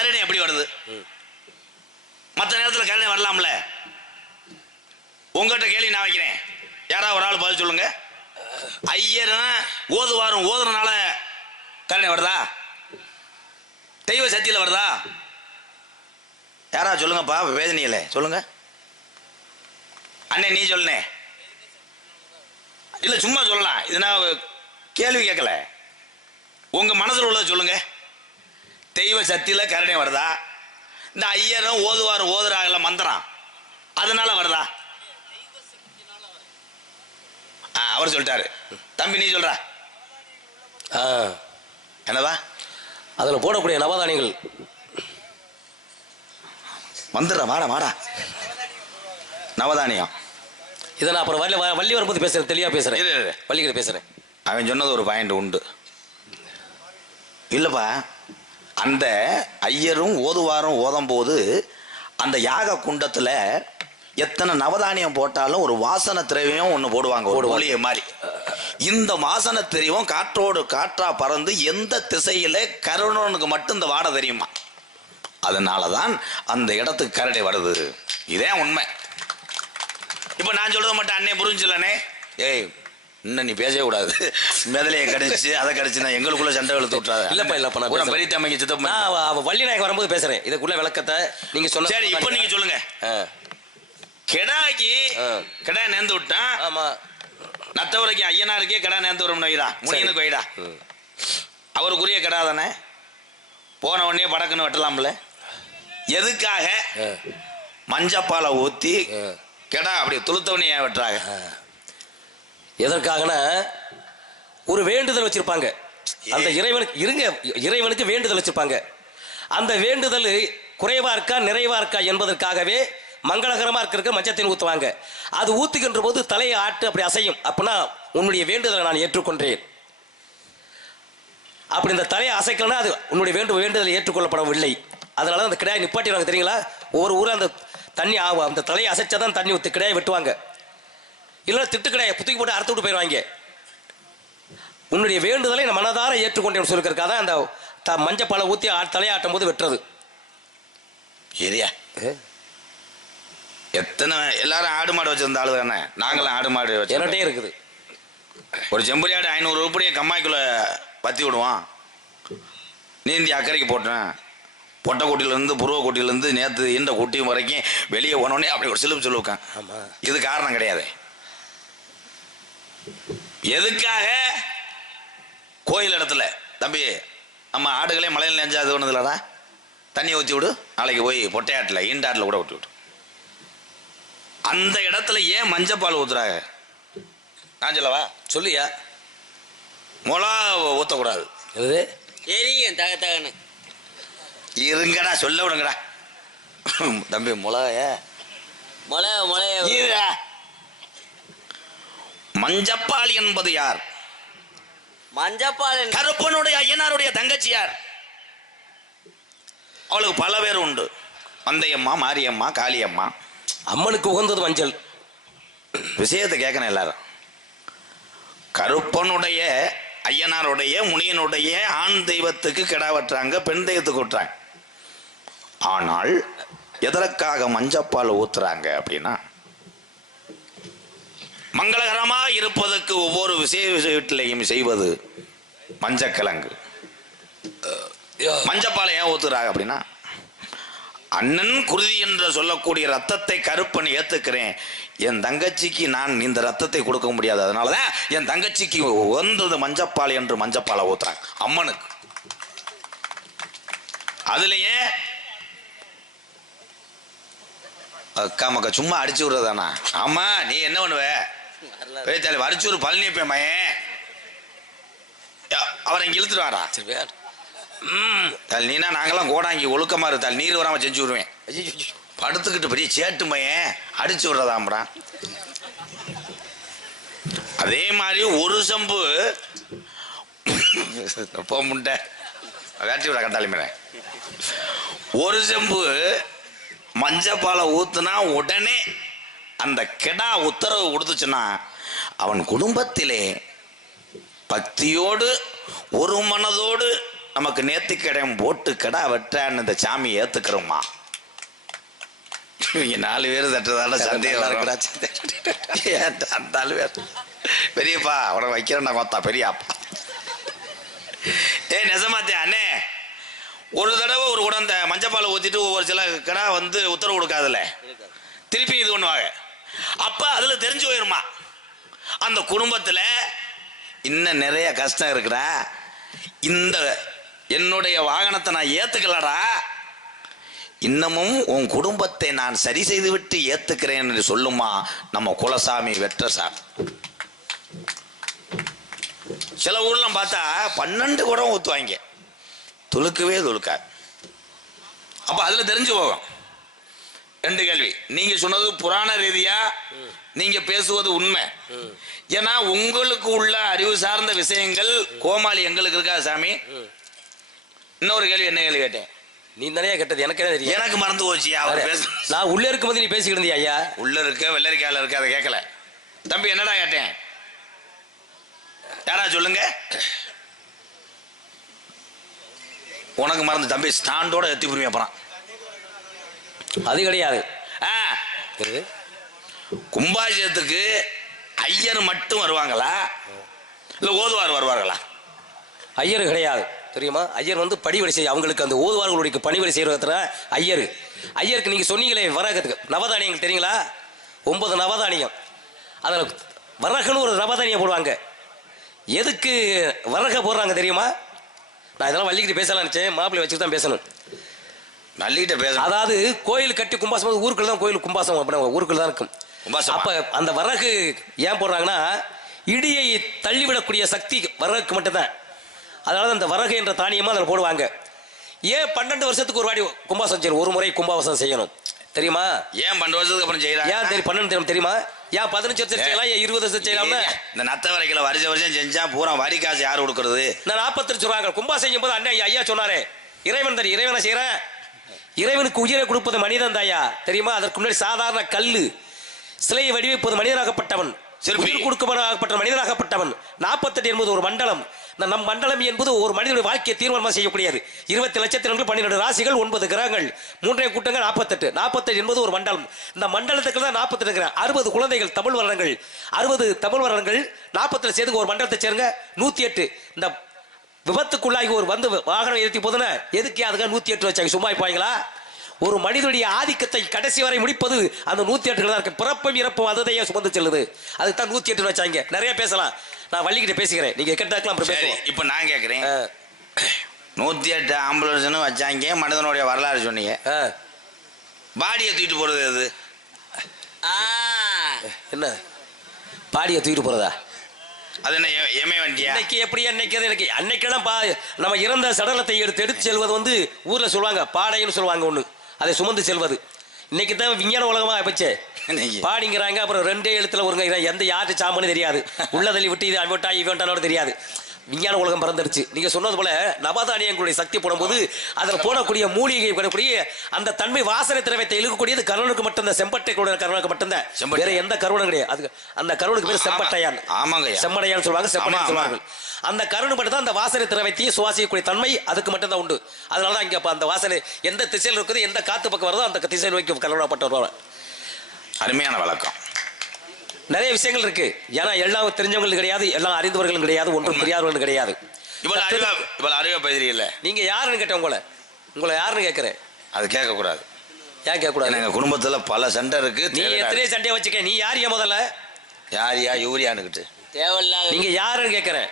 கருணை எப்படி வருது? மற்ற நேரத்தில் கருணை வரலாம்ல. உங்ககிட்ட கேள்வி நான் வைக்கிறேன், யாராவது ஒரு ஆள் பதில் சொல்லுங்க. ஐயர் ஓதுவாரும் ஓதுறனால கருணை வருதா? தெய்வ சக்தியில் வருதா? யாரா சொல்லுங்கப்பா, வேதனையில சொல்லுங்க. அண்ணே நீ சொல்லுனே. இல்ல சும்மா சொல்லலாம், இது நான் கேள்வி கேட்கல, உங்க மனசுல உள்ளதை சொல்லுங்க. தெய்வ சக்தியில கருணை வருதா? இந்த ஐயரும் ஓதுவாரும் ஓதுறாங்கல்ல மந்திரம், அதனால வருதா? அவர் சொல்லிட்டாரு. தம்பி நீ சொல்ற என்னவா? அதுல போடக்கூடிய நவதானியங்கள் வந்துடுற மாடா மாடா நவதானியம். இதை நான் அப்புறம் வள்ளி வரும்போது பேசுறேன், தெளிவா பேசுறேன். வள்ளிக்கிட்ட பேசுறேன். அவன் சொன்னது ஒரு பாயிண்ட் உண்டு இல்லப்பா. அந்த ஐயரும் ஓதுவாரும் ஓதும் போது அந்த யாக குண்டத்துல எத்தனை நவதானியம் போட்டாலும் ஒரு வாசனை திரவியம் ஒன்று போடுவாங்க, ஒரு ஒளிய மாதிரி. இந்த வாசனை திரவியம் காற்றோடு காற்றா பறந்து எந்த திசையில கருணனுக்கு மட்டும் இந்த வாடை தெரியுமா, அதனாலதான் அந்த இடத்துக்கு கரடை வருது. இதே உண்மை. இப்ப நான் சொல்றத மட்டும் அண்ணே புரிஞ்சுலனே, ஏய் இன்னும் நீ பேசவே கூடாது, மெதலையை கடிச்சு அதை கடிச்சுனா எங்களுக்குள்ள சண்டை இழுத்து விட்டுறாது. இல்லப்பா நான் பெரிய தம்பிக்கு சித்தப்பா வள்ளி நாயகம் வரும்போது பேசுறேன். இதுக்குள்ள விளக்கத்தை நீங்க சொன்ன. சரி இப்ப நீங்க சொல்லுங்க. கெடாக்கி கெடா நேர்ந்து விட்டான். ஆமா, நத்தவரைக்கும் ஐயனாருக்கே கெடா நேர்ந்து வரும் வைடா, முனியனுக்கு வைடா. அவருக்குரிய கெடா தானே, போன உடனே படக்குன்னு வெட்டலாம்ல. எதுக்காக மஞ்சப்பாலை ஊத்தி கெடா அப்படி துளுத்தவனே ஏன் வெட்டுறாங்க? எதற்காகனா ஒரு வேண்டுதல் வச்சிருப்பாங்க அந்த இறைவனுக்கு. இருங்க, இறைவனுக்கு வேண்டுதல் வச்சிருப்பாங்க. அந்த வேண்டுதல் குறைவா இருக்கா நிறைவா இருக்கா என்பதற்காகவே மங்களகரமா இருக்கிற மஞ்சத்தை ஊத்துவாங்க. அது ஊத்துகின்ற போது தலையை ஆட்டு அப்படி அசையும். அப்படின்னா உன்னுடைய வேண்டுதலை நான் ஏற்றுக்கொண்டேன். அப்படி இந்த தலையை அசைக்கலன்னா அது உன்னுடைய வேண்டுதல் ஏற்றுக்கொள்ளப்படவில்லை. அதனால அந்த கிடையாது நிப்பாட்டிடுவாங்க தெரியுங்களா. ஒவ்வொரு ஊரில் அந்த தண்ணி அந்த தலையை அசைச்சாதான் தண்ணி ஊற்றி கிடையாது வெட்டுவாங்க. இல்லைன்னா திட்டு கிடையாது புத்துக்கி போட்டு அறுத்து விட்டு போயிடுவாங்க. உன்னுடைய வேண்டுதலை நான் மனதார ஏற்றுக்கொண்டேன் சொல்லிருக்காக தான் அந்த மஞ்சப்பாலை ஊற்றி தலையாட்டும் போது வெட்டுறது. ஏரியா எத்தனை எல்லாரும் ஆடு மாடு வச்சிருந்த ஆளு தானே, நாங்களும் ஆடு மாடு வச்சுட்டே இருக்குது. ஒரு செம்பரி ஆடு 500 ரூபாய் கம்மாய்க்குள்ள பத்தி விடுவான். நீந்தி அக்கறைக்கு போட்டேன். பொட்டை கொட்டியிலேருந்து புருவ கொட்டியிலேருந்து நேற்று இந்த கொட்டியும் வரைக்கும் வெளியே போனோடனே அப்படி ஒரு சிலுப்பு சொல்லுவான். இது காரணம் கிடையாது. எதுக்காக கோயில் இடத்துல தம்பி நம்ம ஆடுகளே மலையில் நெஞ்சா அது ஒன்று இல்லடா, தண்ணி ஊற்றி விடு, நாளைக்கு போய் பொட்டையாட்டில் ஈண்டாட்டில் கூட ஊற்றி விடு. அந்த இடத்துல ஏன் மஞ்சப்பால் ஊத்துறாங்க? நான் சொல்லவா? சொல்லியா? மொளா ஊற்றக்கூடாது. இருங்கடா சொல்ல விடுங்கடா தம்பி. மொளகாய மஞ்சப்பால் என்பது யார்? மஞ்சப்பால் கருப்பனுடைய ஐயனாருடைய தங்கச்சி யார்? அவளுக்கு பல பேர் உண்டு. மந்தையம்மா, மாரியம்மா, காளியம்மா. அம்மனுக்கு உகந்தது மஞ்சள். விஷயத்தை கேட்கணும் எல்லாரும். கருப்பனுடைய ஐயனாருடைய முனியனுடைய ஆண் தெய்வத்துக்கு கிடா வெட்டுறாங்க, பெண் தெய்வத்துக்கு விட்டுறாங்க. ஆனால் எதற்காக மஞ்சப்பால் ஊத்துறாங்க அப்படின்னா, மங்களகரமா இருப்பதற்கு ஒவ்வொரு விஷயத்திலையும் செய்வது மஞ்சக்கிழங்கு. மஞ்சப்பாலை ஏன் ஊத்துறாங்க அப்படின்னா, அண்ணன் குருதி என்று சொல்லக்கூடிய ரத்தத்தை கருப்பன் ஏத்துக்கிறேன், என் தங்கச்சிக்கு நான் இந்த ரத்தத்தை கொடுக்க முடியாது, அதனாலதான் என் தங்கச்சிக்கு வந்தது மஞ்சப்பால் என்று மஞ்சப்பாலை ஊத்துறாங்க அம்மனுக்கு. அதுலயே அக்கா மக்கா சும்மா அடிச்சு விடுறதானா? ஆமா, நீ என்ன பண்ணுவ? அடிச்சு ஒரு பழனி மயன் அவரை இங்க இழுத்துட்டு வாடா. நீனா நாங்கெல்லாம் கோடாங்கி ஒழுக்கமா இருந்தால் நீர் வராம செஞ்சு விடுவேன். படுத்துக்கிட்டு பெரிய சேட்டு பையன் அடிச்சு விடுறதாம்டா. அதே மாதிரி ஒரு சம்பு முண்டை வேட்டி விட கட்டாளி மேல ஒரு செம்பு மஞ்சப்பாலை ஊத்துனா உடனே அந்த கெடா உத்தரவு கொடுத்துச்சுன்னா அவன் குடும்பத்திலே பக்தியோடு ஒரு மனதோடு நமக்கு நேர்த்திக்கடன் போட்டு கடா வெட்டான்னு இந்த சாமி ஏத்துக்கிறோமா? இவங்க 4 பேர் தட்டுறதால சந்தேகம் இருக்குடா. அந்த ஆளு பேர் பெரியப்பா உனக்கு வைக்கிறேன் கொத்தா பெரியாப்பா. நெசமாத்தே அண்ணே, ஒரு தடவை ஒரு குடம் இந்த மஞ்சப்பாலை ஊற்றிட்டு ஒவ்வொரு சில கடா வந்து உத்தரவு கொடுக்காதுல்ல, திருப்பி இது பண்ணுவாங்க. அப்ப அதுல தெரிஞ்சு போயிருமா அந்த குடும்பத்துல இன்னும் நிறைய கஷ்டம் இருக்குடா, இந்த என்னுடைய வாகனத்தை நான் ஏத்துக்கலடா, இன்னமும் உன் குடும்பத்தை நான் சரி செய்து விட்டு ஏத்துக்கிறேன் என்று சொல்லுமா நம்ம குலசாமி வெற்றசாமி. சில ஊர்லாம் பார்த்தா 12 குடம் ஊத்துவாங்க, துளுக்கவே துளுக்காது. அப்ப அதுல தெரிஞ்சு போகும். 2 கேள்வி. நீங்க சொன்னது புராண ரீதியா நீங்க பேசுவது உண்மை. ஏன்னா உங்களுக்கு உள்ள அறிவு சார்ந்த விஷயங்கள் கோமாளி எங்களுக்கு இருக்கா சாமி. இன்னொரு கேள்வி, என்ன கேள்வி கேட்டேன்? நீ நிறைய கேட்டது எனக்கு என்ன தெரியும்? எனக்கு மறந்து போச்சு. அவர் பேச நான் உள்ள இருக்கும்போது நீ பேசிக்கிட்டு இருந்தியா ஐயா? உள்ள இருக்க வெள்ளரிக்காயில இருக்க, அதை கேட்கல. தம்பி என்னடா கேட்டேன்? யாரா சொல்லுங்க. உனக்கு மறந்து தம்பி ஸ்டாண்டோட எத்தி புரியும். அப்புறம் அது கிடையாது. கும்பாபிஷேகத்துக்கு ஐயர் மட்டும் வருவாங்களா இல்ல ஓதுவார் வருவார்களா? ஐயர் கிடையாது தெரியுமா? ஐயர் வந்து படிவடை செய்ய, அவங்களுக்கு அந்த ஓதுவார்களுடைய பணிவடை செய்யறதுல ஐயர். ஐயருக்கு நீங்க சொன்னீங்களே வரகத்துக்கு நவதானியங்கள் தெரியுங்களா? 9 நவதானியம். அதில் வரகன்னு ஒரு நவதானியம் போடுவாங்க. எதுக்கு வரக போடுறாங்க தெரியுமா? நான் இதெல்லாம் வள்ளிக்கிட்டு பேசலாம் நினைச்சேன், மாப்பிள்ளை வச்சுட்டு தான் பேசணும். நல்லிட்ட பேச. அதாவது கோயில் கட்டி கும்பாசம் ஊருக்குள்ள தான், கோயில் கும்பாசம் அப்படின்னா ஊருக்குள்ள தான் இருக்கும். அப்ப அந்த வரகு ஏன் போடுறாங்கன்னா இடியை தள்ளிவிடக்கூடிய சக்தி வரகுக்கு மட்டும்தான். அதனால அந்த வரகு என்ற தானியமா அதில் போடுவாங்க. ஏன் 12 வருஷத்துக்கு ஒரு வாடி கும்பாசம் செய்யணும், ஒரு முறை கும்பாசம் செய்யணும் தெரியுமா? ஏன் 12 வருஷத்துக்கு அப்புறம் செய்யறாங்க? ஏன் தெரியும் 12 தெரியுமா? ஏன் 15 வருஷம் செய்யலாம், ஏன் 20 வருஷம் செய்யலாம்னா? இந்த நத்த வரைக்கல வருஷம் செஞ்சா பூரா வரி காசு யாரு கொடுக்கறது? நான் 42 சொல்றாங்க. கும்பாசம் செய்யும் போது அண்ணன் ஐயா சொன்னாரே, இறைவன் தரி, இறைவனை செய்யறேன், இறைவனுக்கு உயிரை கொடுப்பது மனிதன் தாயா தெரியுமா? அதற்கு முன்னாடி சாதாரண கல்லு சிலையை வடிவமைப்பது மனிதனாகப்பட்டவன், உயிர் கொடுக்கப்பட்ட மனிதனாகப்பட்டவன். 48 என்பது ஒரு மண்டலம். நம் மண்டலம் என்பது ஒரு மனிதனுடைய வாழ்க்கையை தீர்மானம் செய்யக்கூடியது. 20 லட்சத்திற்கு 12 ராசிகள், 9 கிரகங்கள், 3 கூட்டங்கள், 48. 48 என்பது ஒரு மண்டலம். இந்த மண்டலத்துக்கு தான் 48 60 குழந்தைகள் தமிழ் வருடங்கள், 60 தமிழ் வருடங்கள் 40 சேர்ந்து ஒரு மண்டலத்தை சேருங்க 108. இந்த விபத்துக்குள்ளாகி ஒரு வந்து வாகனம் ஏற்றி போதுன்னா எதுக்கு அதுக்காக 108 வச்சாங்க? சும்மா இருப்பாங்களா? ஒரு மனிதனுடைய ஆதிக்கத்தை கடைசி வரை முடிப்பது அந்த 108 தான் இருக்கு. பிறப்பும் இறப்பும் அதுதையே சுமந்து செல்லுது. அதுக்கு தான் 108 வச்சாங்க. நிறைய பேசலாம், நான் வள்ளிக்கிட்ட பேசிக்கிறேன், நீங்க கேட்டாக்கலாம் அப்புறம் பேசுவோம். இப்ப நான் கேட்கிறேன், 108 ஆம்புலன்ஸ் வச்சாங்க, மனிதனுடைய வரலாறு சொன்னீங்க, பாடியை தூக்கிட்டு போறது எது? என்ன பாடியை தூக்கிட்டு போறதா? அது என்ன எமே வண்டியா? இன்னைக்கு எப்படி அன்னைக்கு அன்னைக்கெல்லாம் நம்ம இறந்த சடலத்தை எடுத்து செல்வது வந்து ஊர்ல சொல்லுவாங்க பாடைன்னு சொல்லுவாங்க. ஒண்ணு அதை சுமந்து செல்வது. இன்னைக்கு தான் விஞ்ஞான உலகமா ஆயிடுச்சு. பாடிங்கிறாங்க, அப்புறம் 2 எழுத்துல ஒருங்க எந்த யார்ட்டு சாமன்னு தெரியாது, உள்ள தள்ளி விட்டு இது அவிட்டா இவன்ட்டானோட தெரியாது. விஞ்ஞான உலகம் பிறந்துருச்சு. நீங்க சொன்னது போல நவதானியங்களுடைய சக்தி போடும்போது அதில் போடக்கூடிய மூலிகை கூடிய அந்த தன்மை வாசனை திரவியத்தை இழுக்கக்கூடியது கருவனுக்கு மட்டும்தான், செம்பட்டை கூட கருவனுக்கு மட்டும்தான், வேற எந்த கருவனும் கிடையாது. அது அந்த கருவனுக்கு பேர் செம்பட்டையான். ஆமாங்க, செம்மடையான்னு சொல்லுவாங்க, செம்மடையான் சொல்லுவார்கள். அந்த கருணு மட்டும் தான் அந்த வாசனை திரவியத்தையும் சுவாசிக்கக்கூடிய தன்மை அதுக்கு மட்டும் தான் உண்டு. அதனாலதான் இங்க அந்த வாசனை எந்த திசையில் இருக்குது, எந்த காத்து பக்கம் வருதோ அந்த திசை நோக்கி கருவப்பட்டு வருவாங்க. அருமையான வழக்கம். நிறைய விஷயங்கள் இருக்கு. ஏன்னா எல்லாம் தெரிஞ்சவங்களும் கிடையாது, எல்லாம் அறிந்தவர்களும் கிடையாது, ஒன்றும் தெரியாதவர்களும் கிடையாது. இவ்வளவு அறிவா பதில நீங்க யாருன்னு கேட்டேன், உங்களை யாருன்னு கேட்கிறேன். அது கேட்க கூடாது. ஏன் கேட்க கூடாது? எங்க குடும்பத்துல பல சண்டை இருக்கு. நீ எத்தனை சண்டையை வச்சுக்க? நீ யார் முதல்ல? யாரியா யூரியானுக்கிட்டு தேவையில்லாத. நீங்க யாருன்னு கேட்கிறேன்.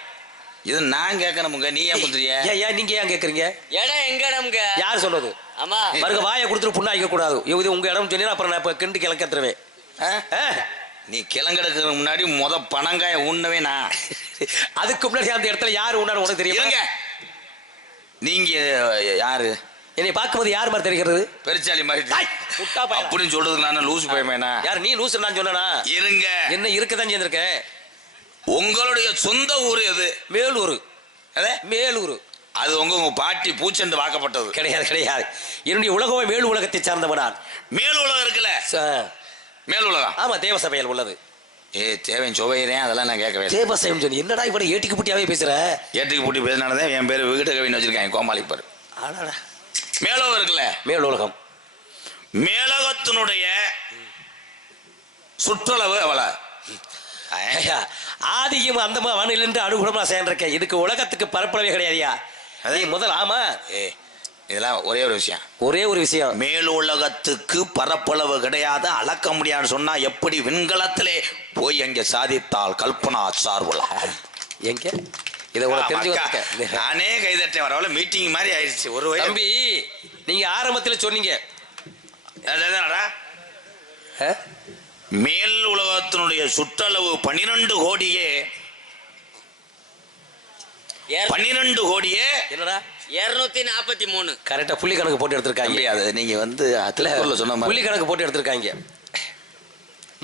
இது நான் கேட்கணுமுங்க, நீ ஏன் புத்திரிய? ஏன் நீங்க ஏன் கேட்கறீங்க? இடம் எங்க இடம்ங்க? யார் சொன்னது? ஆமா, மறுக்க வாயை கொடுத்துட்டு புண்ணாக்க கூடாது. இது உங்க இடம் சொன்னீங்கன்னா அப்புறம் நான் இப்ப கிண்டு கிழக்கத்துருவேன். நீ கிளங்கெடுக்கிறதுக்கு முன்னாடி பனங்காய உண்ணவே நான். அதுக்கு முன்னாடி அந்த இடத்துல யாரு உண்ணாரு உனக்கு தெரியும்? நீங்க யாரு? என்னை பார்க்கும்போது யார் மாதிரி தெரிகிறது? பெருச்சாலி மாதிரி அப்படின்னு சொல்றதுக்கு நான் லூசு பயமேனா? யார் நீ லூசு? நான் சொன்னா இருங்க, என்ன இருக்கதான் சேர்ந்திருக்கேன். உங்களுடைய சொந்த ஊர் எது? மேலூர். மேலூர் அது உங்க பாட்டி பூச்செண்டு வாக்கப்பட்டது கிடையாது. கிடையாது, என்னுடைய உலகம் மேல் உலகத்தை சார்ந்தவன் நான். மேல் உலகம் இருக்குல்ல, மேல் உலகம். ஆமா, தேவசபையில் உள்ளது. தேவையும் சுவையிறேன் அதெல்லாம் நான் கேட்கவே இல்லை. தேவசயம் சொன்னி என்னடா இவட ஏட்டிக்கு புட்டியாவே பேசுற? ஏட்டுக்கு பூட்டி பேசினாலதான் என் பேர் விகட கவின்னு வச்சிருக்காங்க கோமாளிப்பர். மேலோகம் இருக்குல்ல, மேலுலகம், மேலோகத்தினுடைய சுற்றளவு அவள ஆதியும் அந்த வானில் என்று அனுகூலமா சேர்ந்திருக்கேன். இதுக்கு உலகத்துக்கு பரப்பளவே கிடையாதுயா. அதே முதல் ஆமா இதெல்லாம் ஒரே ஒரு விஷயம், ஒரே ஒரு விஷயம். மேலுலகத்துக்கு பரப்பளவு கிடையாது, அளக்க முடியாதுன்னு சொன்னா எப்படி விண்கலத்திலே போய் அங்க சாதித்தால் கல்பனா சார்புல எங்க இதை தெரிஞ்சு நானே கைதட்டேன். வரவள மீட்டிங் மாதிரி ஆயிடுச்சு. ஒரு தம்பி நீங்க ஆரம்பத்தில் சொன்னீங்க மேல் உலகத்தினுடைய சுற்றளவு 12 கோடியே. 12 கோடியே என்னடா 243. கரெக்டா புள்ளி கணக்கு போட்டு எடுத்திருக்காங்க. அது நீங்க வந்து சொன்ன புள்ளி கணக்கு போட்டு எடுத்திருக்காங்க.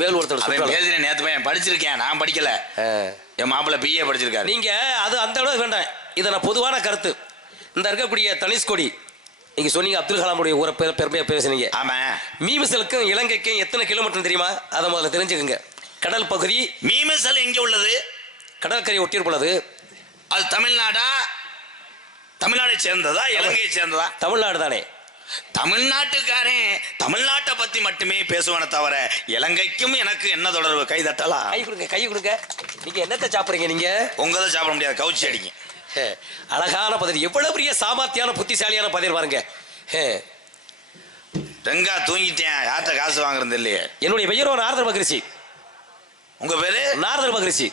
வேல் ஒருத்தர் நேத்து போய் படிச்சிருக்கேன், நான் படிக்கல. என் மாப்பிள்ள பிஏ படிச்சிருக்காரு. நீங்க அது அந்த அளவு வேண்டாம். இதை நான் பொதுவான கருத்து. இந்த இருக்கக்கூடிய தனுஷ்கோடி நீங்க சொன்னீங்க, அப்துல் கலாமுடைய ஊரை பெருமையா பேசுனீங்க. ஆமா. மீமிசலுக்கும் இலங்கைக்கும் எத்தனை கிலோமீட்டர் தெரியுமா? அதை முதல்ல தெரிஞ்சுக்கங்க. கடல் பகுதி. மீமிசல் எங்க உள்ளது? கடற்கரை ஒட்டியிருப்பது. அது தமிழ்நாடா? தமிழ்நாடை சேர்ந்ததா இலங்கையை சேர்ந்ததா? தமிழ்நாடு தானே. தமிழ்நாட்டுக்காரன் தமிழ்நாட்டை பத்தி மட்டுமே பேசுவானே தவிர இலங்கைக்கும் எனக்கு என்ன தொடர்பு? கை தட்டலாம். கை கொடுங்க, கை கொடுங்க. நீங்க என்னத்தை சாப்பிடுறீங்க? நீங்க உங்களை சாப்பிட முடியாது, கவுச்சி அடிங்க. அழகான பதில், எவ்வளவு பெரிய சாமர்த்தியான புத்திசாலியான பதில் பாருங்க. ரெங்கா தூங்கிட்டேன், யார்கிட்ட காசு வாங்குறது இல்லையே. என்னுடைய பெயரோ நாரதர் மகரிஷி. உங்க பேரு? நாரதர் மகரிஷி.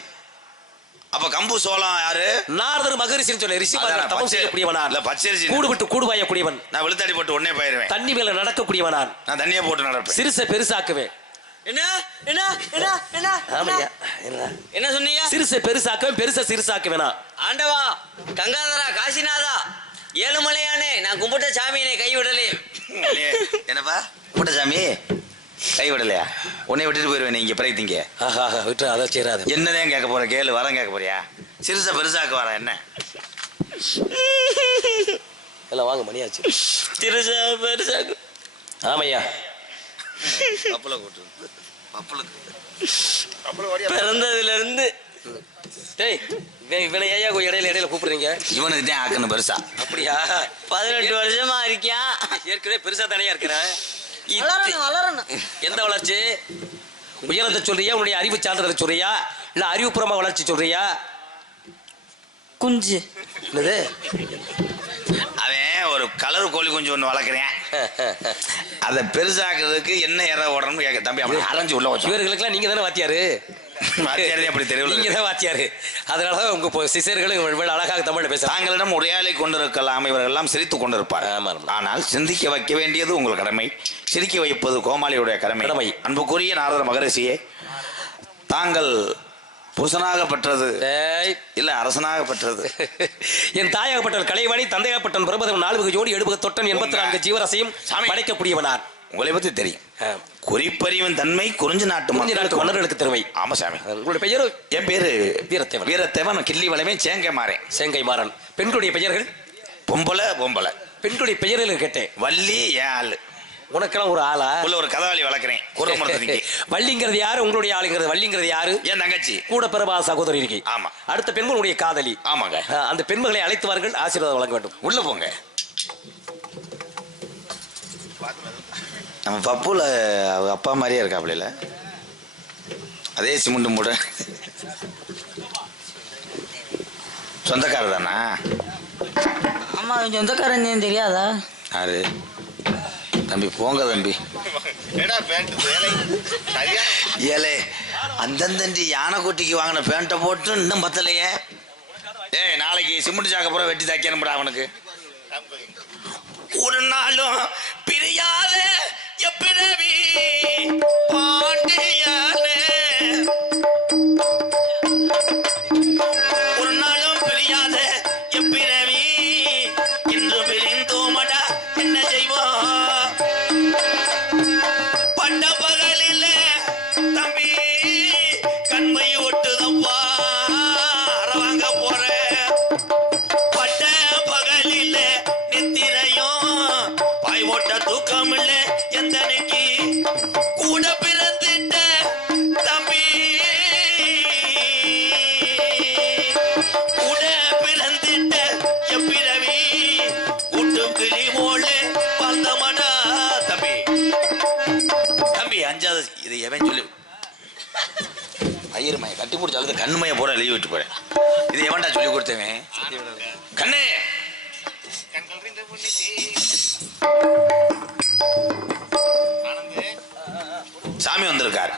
அப்ப கம்பு சோளம் யாரு? நாரதர் மகரிஷின்னு சொல்ல ரிஷி தபம் செய்யக்கூடியவனா? இல்ல பச்சரிசி கூடு விட்டு கூடு வாயக்கூடியவன். நான் வெளுத்தாடி போட்டு உடனே போயிருவேன். தண்ணி மேல நடக்கக்கூடியவனா? நான் தண்ணியை போட்டு நடப்பேன். சிறுசை பெருசாக்குவேன். என்ன என்ன என்ன என்ன ஆமையா என்ன சொன்னீங்க? சிறுசை பெருசாக்குவேன், பெருசை சிறுசாக்குவேனா? ஆண்டவா கங்காதரா காசிநாதா ஏழுமலையானே, நான் கும்பிட்ட சாமியினை கைவிடலே. என்னப்பா கும்பிட்ட சாமி கைவிடலையா? உன்னை விட்டுட்டு போயிருவேன். நீங்க பிறகுத்தீங்க விட்டு அதை சேராது. என்னதான் கேட்க போற? கேளு, வரம் கேட்க போறியா? சிறுசை பெருசாக்கு வர என்ன? எல்லாம் வாங்க, மணியாச்சு. சிறுசா பெருசாக்கு. ஆமையா பிறந்ததுல இருந்து இவனை ஏயா இடையில கூப்பிடுறீங்க? இவனுக்கு தான் ஆக்கணும் பெருசா. அப்படியா? 18 வருஷமா இருக்கியா? ஏற்கனவே பெருசா தானே இருக்கிறேன். வளரணும். எந்த வளர்ச்சி? உயரத்தை சொல்றியா, உன்னுடைய அறிவு சான்றிதழை சொல்றியா, இல்ல அறிவுபூர்வமா வளர்ச்சி சொல்றியா? குஞ்சு என்னது? அவன் ஒரு கலர் கோழி குஞ்சு ஒண்ணு வளர்க்குறேன். அதை பெருசாக்குறதுக்கு என்ன இற ஓடணும்னு கேட்க தம்பி. அப்படி அரைஞ்சு உள்ள வச்சு. இவர்களுக்கெல்லாம் நீங்க தானே வாத்தியாரு? வாத்தியாரே அப்படி தெரியல. நீங்க தான் வாத்தியாரு. அதனால உங்க சிசர்களும் அழகாக தமிழ்ல பேச. தாங்களிடம் உரையாடலை கொண்டிருக்கலாம், இவர்கள் எல்லாம் சிரித்துக் கொண்டிருப்பார். ஆனால் சிந்திக்க வைக்க வேண்டியது உங்கள் கடமை, சிரிக்க வைப்பது கோமாளியுடைய கடமை. அன்புக்குரிய நாரதர் மகரிஷியே, தாங்கள் புருஷனாக பெற்றது இல்ல அரசனாக பெற்றது? என் தாயாகப்பட்டவன் கலைவாணி, தந்தையாகப்பட்டவன் பிரபதம் 4 ஜோடி 70 தொட்டன் 84 ஜீவராசையும் படைக்கக்கூடியவனார். உங்களை பத்தி தெரியும். குறிப்பறிவின் தன்மை குறிஞ்சி நாட்டு மன்னர்களுக்கு திறமை. ஆமா சாமி. உங்களுடைய பெயரு? என் பேரு வீரத்தேவன். வீரத்தேவன், கிள்ளி வளவன், சேங்கை மாறேன். சேங்கை மாறன். பெண்களுடைய பெயர்கள்? பொம்பளை. பெண்களுடைய பெயர்கள் கேட்டேன். வள்ளி. ஏன் ஆளு? உனக்கெல்லாம் ஒரு ஆளா? உள்ள ஒரு கதவாளி வளர்க்கிறேன். வள்ளிங்கிறது யாரு? உங்களுடைய ஆளுங்கிறது வள்ளிங்கிறது யாரு? என் தங்கச்சி. கூட பிறவா சகோதரி இருக்கை. ஆமா. அடுத்த பெண்களுடைய காதலி. ஆமாங்க. அந்த பெண்களை அழைத்துவார்கள், ஆசீர்வாதம் வழங்க வேண்டும். உள்ள போங்க. நம்ம பப்புல அப்பா மாதிரியே இருக்கா அப்படில? அதே சிமெண்ட் மூட சொந்தக்காரர் தானா? ஆமா, சொந்தக்காரன் தெரியாதா? யாரு? தம்பி போங்க தம்பி. ஏலே அந்தந்தண்டி யானை குட்டிக்கு வாங்கின பேண்ட்டை போட்டு இன்னும் பத்தலையே. ஏய், நாளைக்கு சிமெண்ட் சாக்க பூரா வெட்டி தைக்கணும்டா அவனுக்கு. ஒரு நாளும் பிரியாத எப்பிரவி பாண்டியானே, ஒரு நாளும் பிரியாத எப்பிரவி இன்று பிரிந்தோமடா என்ன செய்வோம்? பட்ட பகலில தம்பி கண்மை ஒட்டுதப்பா வாங்க போற. பட்ட பகலில நித்திரையும் பாய் ஓட்ட தூக்கம் இல்ல எந்தனைக்கு கூட பிறந்துட்ட தம்பி அஞ்சாவது இது எவன் சொல்லி ஐயருமைய கட்டி பிடிச்ச அழுது கண்ணுமைய போற எழுதி விட்டு போறேன். இது எவன்டா சொல்லி கொடுத்தவன்? கண்ணே சாமி வந்திருக்காரு.